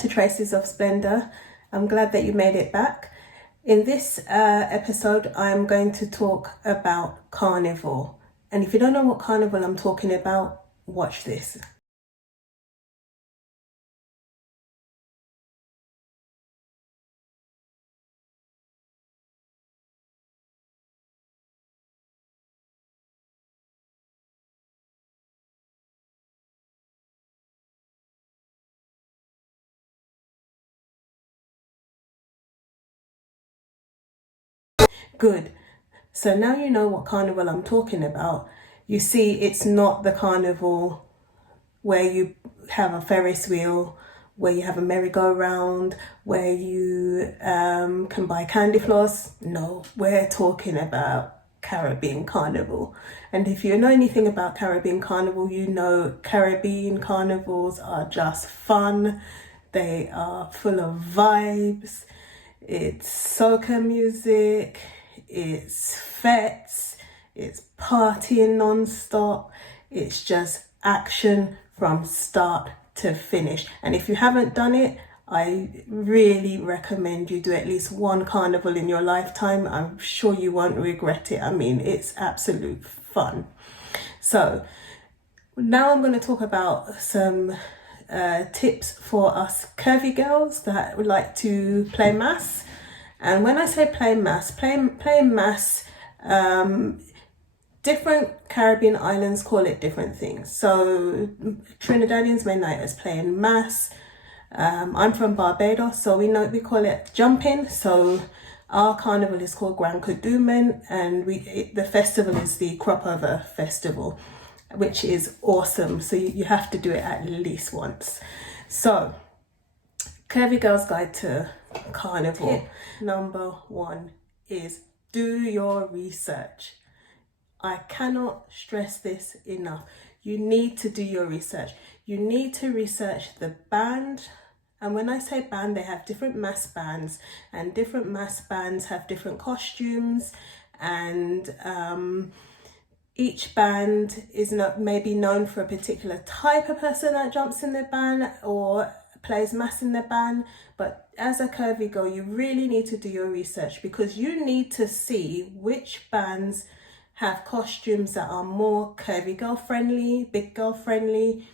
to Traces of Splendour. I'm glad that you made it back. In this episode, I'm going to talk about Carnival. And if you don't know what Carnival I'm talking about, watch this. Good. So now you know what carnival I'm talking about. You see, it's not the carnival where you have a Ferris wheel, where you have a merry-go-round, where you can buy candy floss. No, we're talking about Caribbean Carnival. And if you know anything about Caribbean Carnival, you know Caribbean carnivals are just fun. They are full of vibes. It's soca music, it's fetes, it's partying non-stop. It's just action from start to finish. And if you haven't done it, I really recommend you do at least one carnival in your lifetime. I'm sure you won't regret it. I mean, it's absolute fun. So now I'm going to talk about some tips for us curvy girls that would like to play mass. And when I say play mass, different Caribbean islands call it different things. So Trinidadians may know it as playing mass. I'm from Barbados, so we call it jumping. So our carnival is called Grand Kadooman, and the festival is the Crop Over Festival, which is awesome. So you have to do it at least once. So Curvy Girl's Guide to Carnival. Tip number 1 is do your research. I cannot stress this enough. You need to do your research. You need to research the band. And when I say band, they have different mass bands, and different mass bands have different costumes, and each band is maybe known for a particular type of person that jumps in their band or plays mass in their band. But as a curvy girl, you really need to do your research, because you need to see which bands have costumes that are more curvy girl friendly, big girl friendly,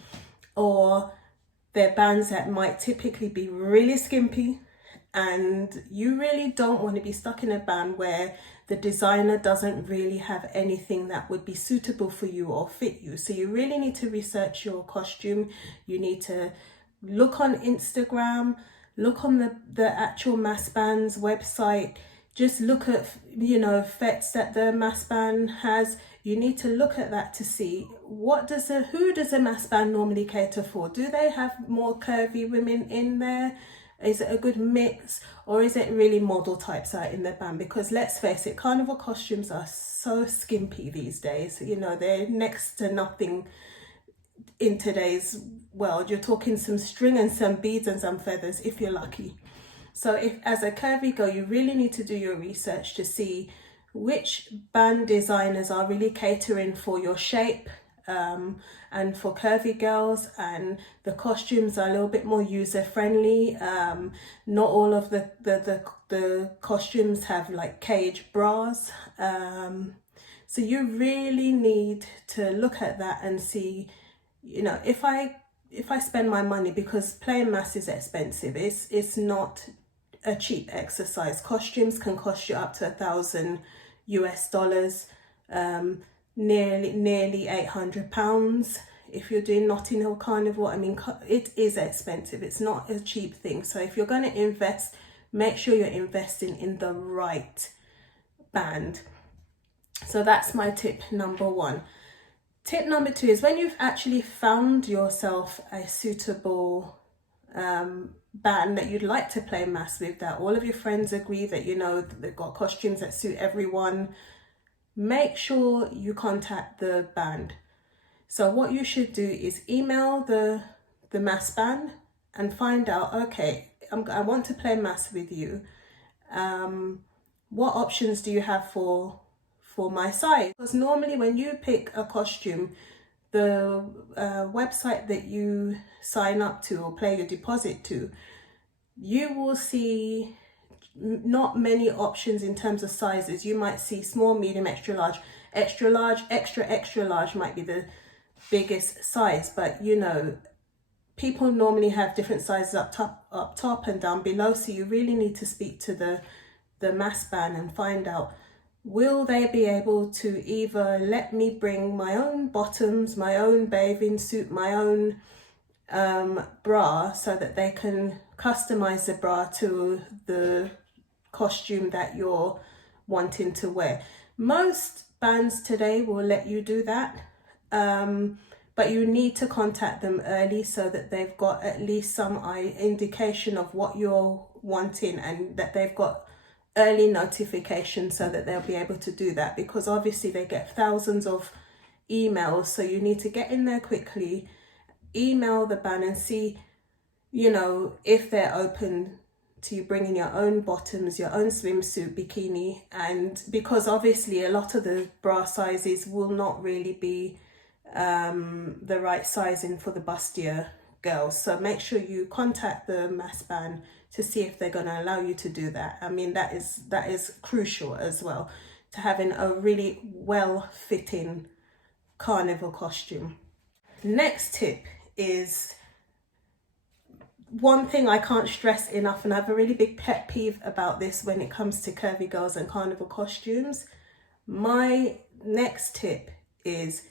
or they're bands that might typically be really skimpy, and you really don't want to be stuck in a band where the designer doesn't really have anything that would be suitable for you or fit you. So you really need to research your costume. You need to look on Instagram, look on the actual mass band's website. Just look at, fetes that the mass band has. You need to look at that to see who does a mass band normally cater for? Do they have more curvy women in there? Is it a good mix, or is it really model types out in their band? Because let's face it, carnival costumes are so skimpy these days. They're next to nothing in today's world. You're talking some string and some beads and some feathers if you're lucky. So if, as a curvy girl, you really need to do your research to see which band designers are really catering for your shape, and for curvy girls, and the costumes are a little bit more user friendly. Not all of the costumes have like cage bras. So you really need to look at that and see, if I spend my money, because playing mass is expensive. It's not a cheap exercise. Costumes can cost you up to $1,000 US, nearly £800 if you're doing Notting Hill Carnival. I mean, it is expensive. It's not a cheap thing. So if you're going to invest, make sure you're investing in the right band. So that's my tip number 1. Tip number 2 is when you've actually found yourself a suitable band that you'd like to play mass with, that all of your friends agree that they've got costumes that suit everyone, make sure you contact the band. So what you should do is email the mass band and find out, okay, I want to play mass with you. What options do you have for my size? Because normally when you pick a costume, the website that you sign up to or pay your deposit to you will see not many options in terms of sizes. You might see small, medium, extra large, extra large might be the biggest size, but you know, people normally have different sizes up top and down below, so you really need to speak to the mass band and find out, will they be able to either let me bring my own bottoms, my own bathing suit, my own bra, so that they can customize the bra to the costume that you're wanting to wear. Most bands today will let you do that, but you need to contact them early so that they've got at least some indication of what you're wanting, and that they've got early notification so that they'll be able to do that, because obviously they get thousands of emails. So you need to get in there quickly, email the band and see, you know, if they're open to you bringing your own bottoms, your own swimsuit, bikini. And because obviously a lot of the bra sizes will not really be the right sizing for the bustier girls, so make sure you contact the mass band to see if they're going to allow you to do that. I mean, that is crucial as well, to having a really well fitting carnival costume. Next tip is one thing I can't stress enough, and I have a really big pet peeve about this when it comes to curvy girls and carnival costumes. My next tip is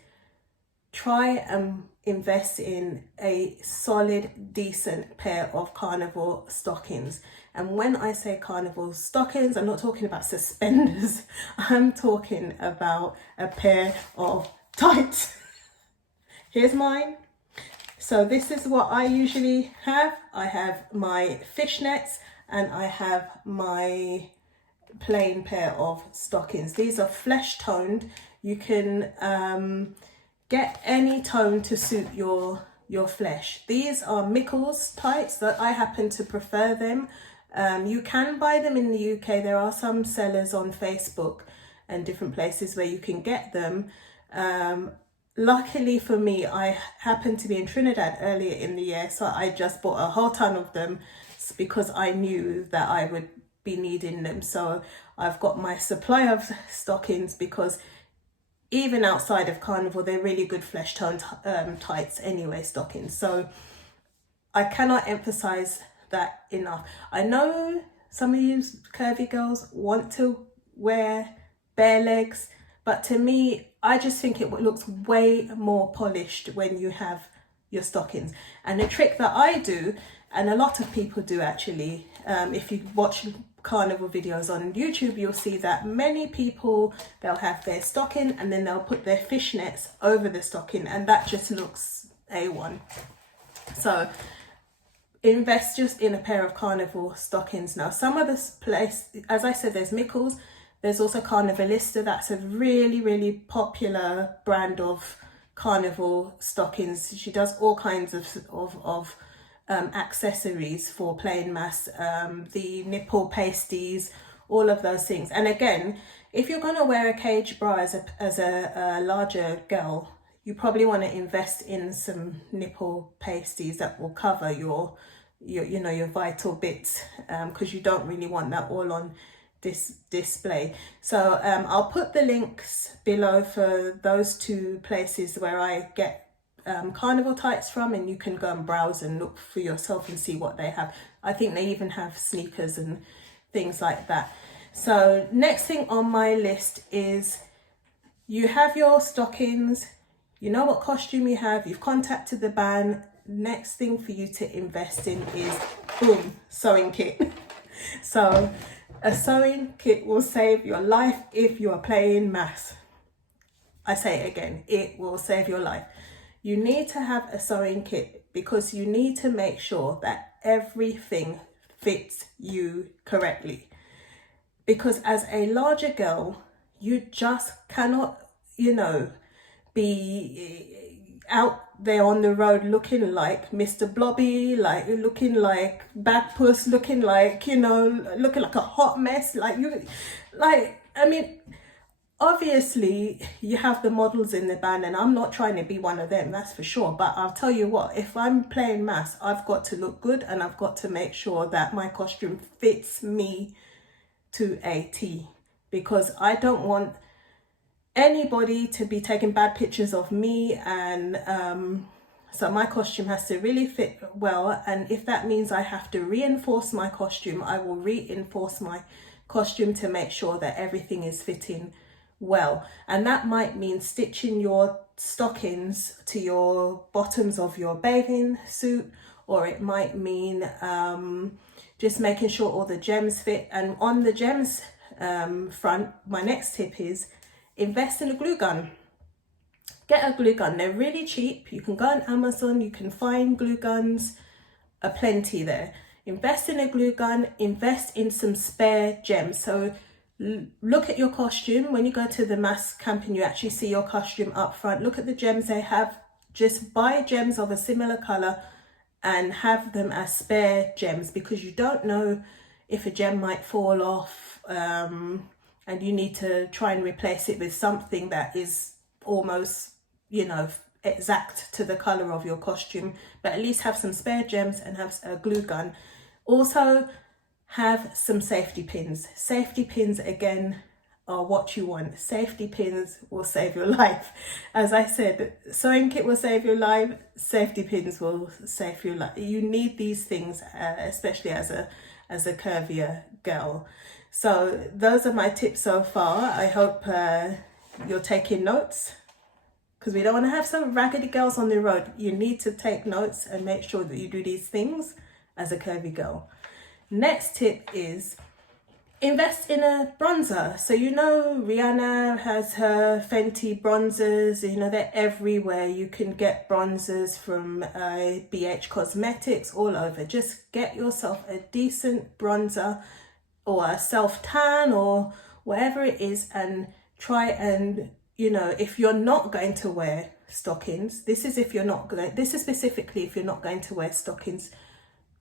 try and invest in a solid, decent pair of carnival stockings. And when I say carnival stockings, I'm not talking about suspenders. I'm talking about a pair of tights. Here's mine. So this is what I usually have. I have my fishnets and I have my plain pair of stockings. These are flesh toned. You can get any tone to suit your flesh. These are Mickles tights, that I happen to prefer them. You can buy them in the UK. There are some sellers on Facebook and different places where you can get them. Luckily for me, I happened to be in Trinidad earlier in the year, so I just bought a whole ton of them because I knew that I would be needing them. So I've got my supply of stockings, because even outside of carnival, they're really good flesh toned tights anyway, stockings. So I cannot emphasize that enough. I know some of you curvy girls want to wear bare legs, but to me, I just think it looks way more polished when you have your stockings. And a trick that I do, and a lot of people do actually, if you watch carnival videos on YouTube, you'll see that many people, they'll have their stocking and then they'll put their fishnets over the stocking, and that just looks A1. So invest just in a pair of carnival stockings. Now, some of this place, as I said, there's Mickles. There's also Carnivalista. That's a really, really popular brand of carnival stockings. She does all kinds of accessories for playing mass, the nipple pasties, all of those things. And again, if you're going to wear a cage bra as a larger girl, you probably want to invest in some nipple pasties that will cover your vital bits, because you don't really want that all on this display. So I'll put the links below for those two places where I get carnival tights from, and you can go and browse and look for yourself and see what they have. I think they even have sneakers and things like that. So next thing on my list is, you have your stockings, you know what costume you have, you've contacted the band. Next thing for you to invest in is, boom, sewing kit. So a sewing kit will save your life if you are playing mass. I say it again, it will save your life. You need to have a sewing kit because you need to make sure that everything fits you correctly. Because as a larger girl, you just cannot, be out there on the road looking like Mr. Blobby, like looking like Bagpuss, looking like a hot mess. I mean, Obviously, you have the models in the band, and I'm not trying to be one of them, that's for sure. But I'll tell you what, if I'm playing mass, I've got to look good, and I've got to make sure that my costume fits me to a T, because I don't want anybody to be taking bad pictures of me. And so my costume has to really fit well. And if that means I have to reinforce my costume, I will reinforce my costume to make sure that everything is fitting well. And that might mean stitching your stockings to your bottoms of your bathing suit, or it might mean just making sure all the gems fit. And on the gems front, my next tip is invest in a glue gun. Get a glue gun. They're really cheap. You can go on Amazon, you can find glue guns aplenty there. Invest in a glue gun, invest in some spare gems. So look at your costume. When you go to the mass camping, you actually see your costume up front. Look at the gems they have. Just buy gems of a similar color and have them as spare gems, because you don't know if a gem might fall off, and you need to try and replace it with something that is almost, you know, exact to the color of your costume. But at least have some spare gems and have a glue gun. Also have some safety pins. Safety pins, again, are what you want. Safety pins will save your life. As I said, sewing kit will save your life. Safety pins will save your life. You need these things, especially as a curvier girl. So those are my tips so far. I hope you're taking notes, because we don't want to have some raggedy girls on the road. You need to take notes and make sure that you do these things as a curvy girl. Next tip is invest in a bronzer. So you know Rihanna has her Fenty bronzers, you know, they're everywhere. You can get bronzers from BH Cosmetics all over. Just get yourself a decent bronzer or a self-tan or whatever it is, and try and, you know, if you're not going to wear stockings, this is specifically if you're not going to wear stockings,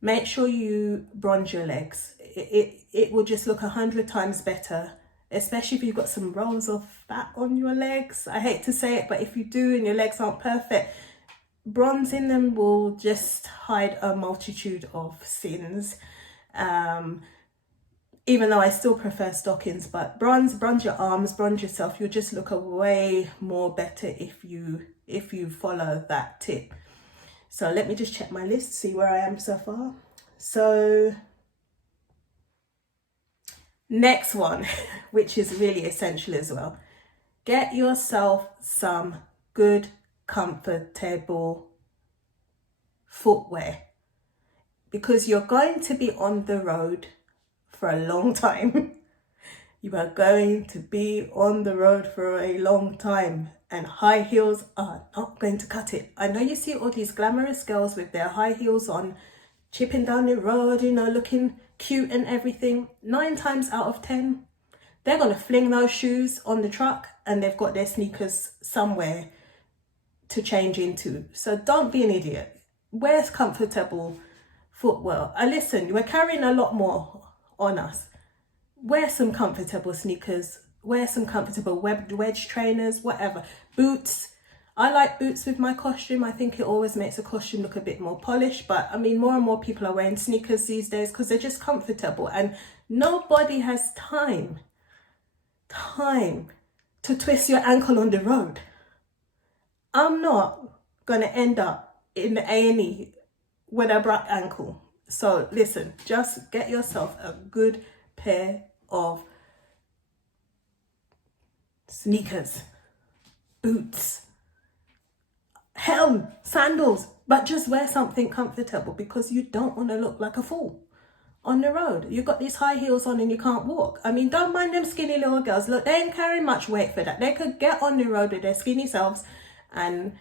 make sure you bronze your legs. It will just look 100 times better, especially if you've got some rolls of fat on your legs. I hate to say it, but if you do and your legs aren't perfect, bronzing them will just hide a multitude of sins. Even though I still prefer stockings, but bronze your arms, bronze yourself. You'll just look a way more better if you follow that tip. So let me just check my list, see where I am so far. So next one, which is really essential as well. Get yourself some good, comfortable footwear, because you're going to be on the road for a long time. You are going to be on the road for a long time, and high heels are not going to cut it. I know you see all these glamorous girls with their high heels on, chipping down the road, you know, looking cute and everything. 9 times out of 10, they're going to fling those shoes on the truck and they've got their sneakers somewhere to change into. So don't be an idiot. Wear comfortable footwear. Listen, we're carrying a lot more on us. Wear some comfortable sneakers, wear some comfortable wedge trainers, whatever. Boots. I like boots with my costume. I think it always makes a costume look a bit more polished. But I mean, more and more people are wearing sneakers these days because they're just comfortable, and nobody has time to twist your ankle on the road. I'm not gonna end up in the A&E with a broke ankle. So listen, just get yourself a good pair of sneakers, boots, hell, sandals, but just wear something comfortable, because you don't want to look like a fool on the road. You've got these high heels on and you can't walk. I mean, don't mind them skinny little girls. Look, they ain't carrying much weight for that. They could get on the road with their skinny selves and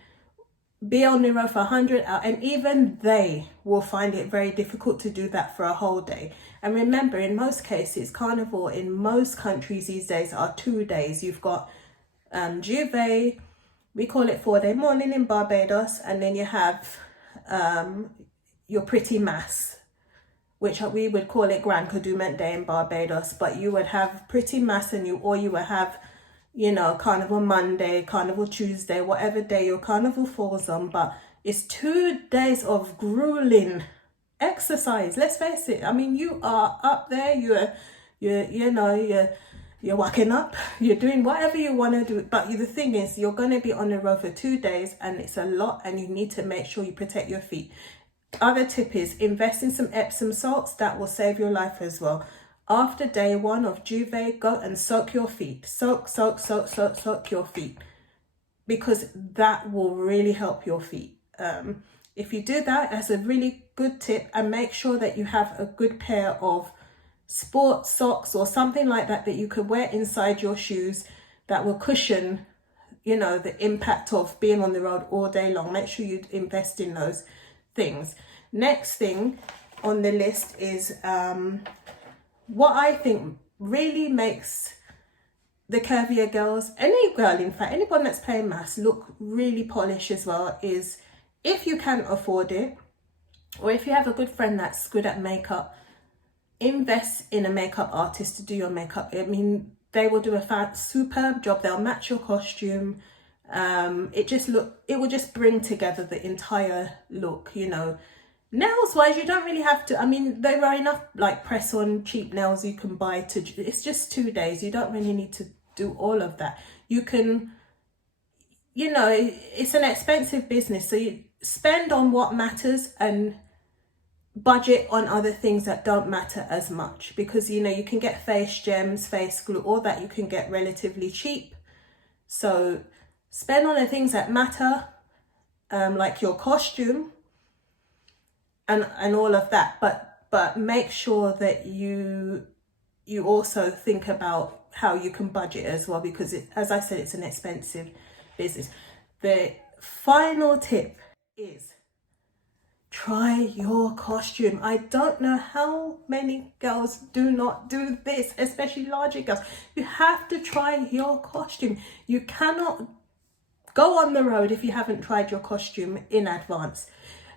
be on the road for 100 hours, and even they will find it very difficult to do that for a whole day. And remember, in most cases, carnival in most countries these days are 2 days. You've got Juve, we call it 4-day morning in Barbados, and then you have your pretty mass, which we would call it Grand Cadument Day in Barbados, but you would have pretty mass, and you would have you know, Carnival Monday, Carnival Tuesday, whatever day your carnival falls on, but it's 2 days of grueling exercise. Let's face it. I mean, you are up there, you're whacking up, you're doing whatever you want to do. But the thing is, you're going to be on the road for 2 days and it's a lot, and you need to make sure you protect your feet. Other tip is invest in some Epsom salts. That will save your life as well. After day 1 of duvet, go and soak your feet. Soak your feet, because that will really help your feet. If you do that, that's a really good tip. And make sure that you have a good pair of sports socks or something like that that you could wear inside your shoes that will cushion, you know, the impact of being on the road all day long. Make sure you invest in those things. Next thing on the list is what I think really makes the curvier girls, any girl in fact, anyone that's playing maths, look really polished as well, is if you can afford it, or if you have a good friend that's good at makeup, invest in a makeup artist to do your makeup. I mean, they will do a superb job. They'll match your costume. It will just bring together the entire look, you know. Nails wise, you don't really have to, I mean, there are enough like press on cheap nails you can buy to, it's just 2 days. You don't really need to do all of that. You can, you know, it's an expensive business, so you spend on what matters and budget on other things that don't matter as much, because, you know, you can get face gems, face glue, all that you can get relatively cheap. So spend on the things that matter, like your costume and all of that, but make sure that you also think about how you can budget as well, because as I said, it's an expensive business. The final tip is try your costume. I don't know how many girls do not do this, especially larger girls. You have to try your costume. You cannot go on the road if you haven't tried your costume in advance.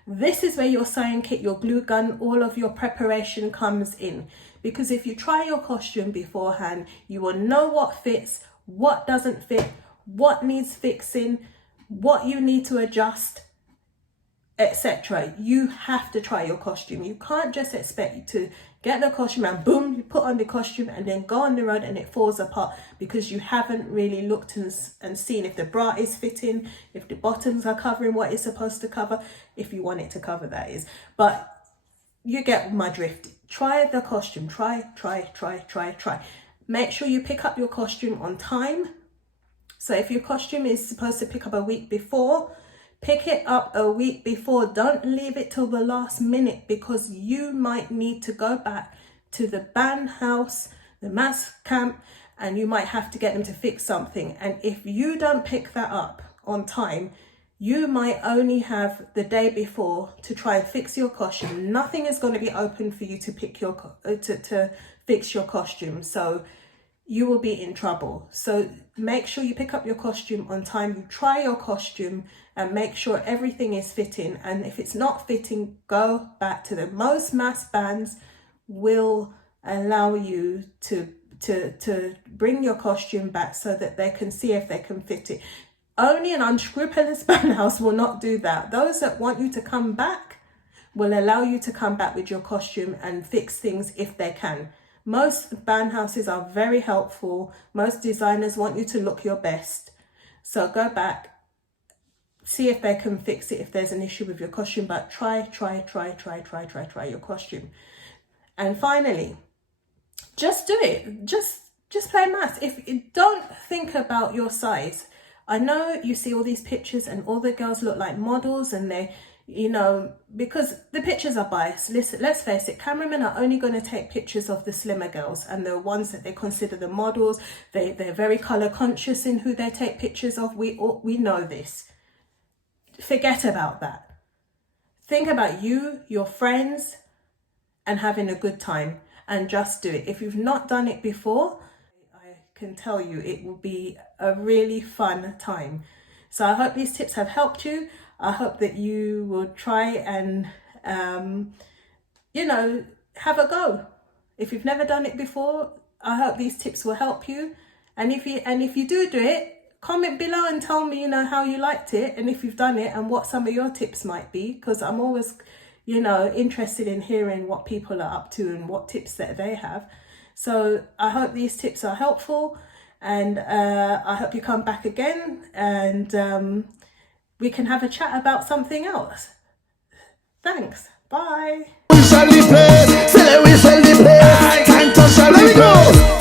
This is where your sewing kit, your glue gun, all of your preparation comes in. Because if you try your costume beforehand, you will know what fits, what doesn't fit, what needs fixing, what you need to adjust, etc. You have to try your costume. You can't just expect to get the costume and boom, you put on the costume and then go on the road and it falls apart because you haven't really looked and seen if the bra is fitting, if the bottoms are covering what it's supposed to cover, if you want it to cover, that is. But you get my drift. Try the costume. Try. Make sure you pick up your costume on time. So if your costume is supposed to pick up a week before, pick it up a week before. Don't leave it till the last minute, because you might need to go back to the band house, the mass camp, and you might have to get them to fix something. And if you don't pick that up on time, you might only have the day before to try and fix your costume. Nothing is going to be open for you to pick your to fix your costume. So you will be in trouble. So make sure you pick up your costume on time. You try your costume and make sure everything is fitting. And if it's not fitting, go back to them. Most mass bands will allow you to bring your costume back so that they can see if they can fit it. Only an unscrupulous band house will not do that. Those that want you to come back will allow you to come back with your costume and fix things if they can. Most band houses are very helpful. Most designers want you to look your best. So go back, see if they can fix it if there's an issue with your costume, but try your costume. And finally, just do it. Just play maths. If you don't think about your size. I know you see all these pictures and all the girls look like models, and they, you know, because the pictures are biased. Listen, let's face it, cameramen are only going to take pictures of the slimmer girls and the ones that they consider the models. They're very color conscious in who they take pictures of. We know this. Forget about that. Think about you, your friends, and having a good time, and just do it. If you've not done it before, I can tell you it will be a really fun time. So I hope these tips have helped you. I hope that you will try and, you know, have a go. If you've never done it before, I hope these tips will help you. And if you do it, comment below and tell me, you know, how you liked it and if you've done it and what some of your tips might be, because I'm always, you know, interested in hearing what people are up to and what tips that they have. So I hope these tips are helpful, and I hope you come back again, and we can have a chat about something else. Thanks. Bye. We shall play, we shall play. Time to shall we go.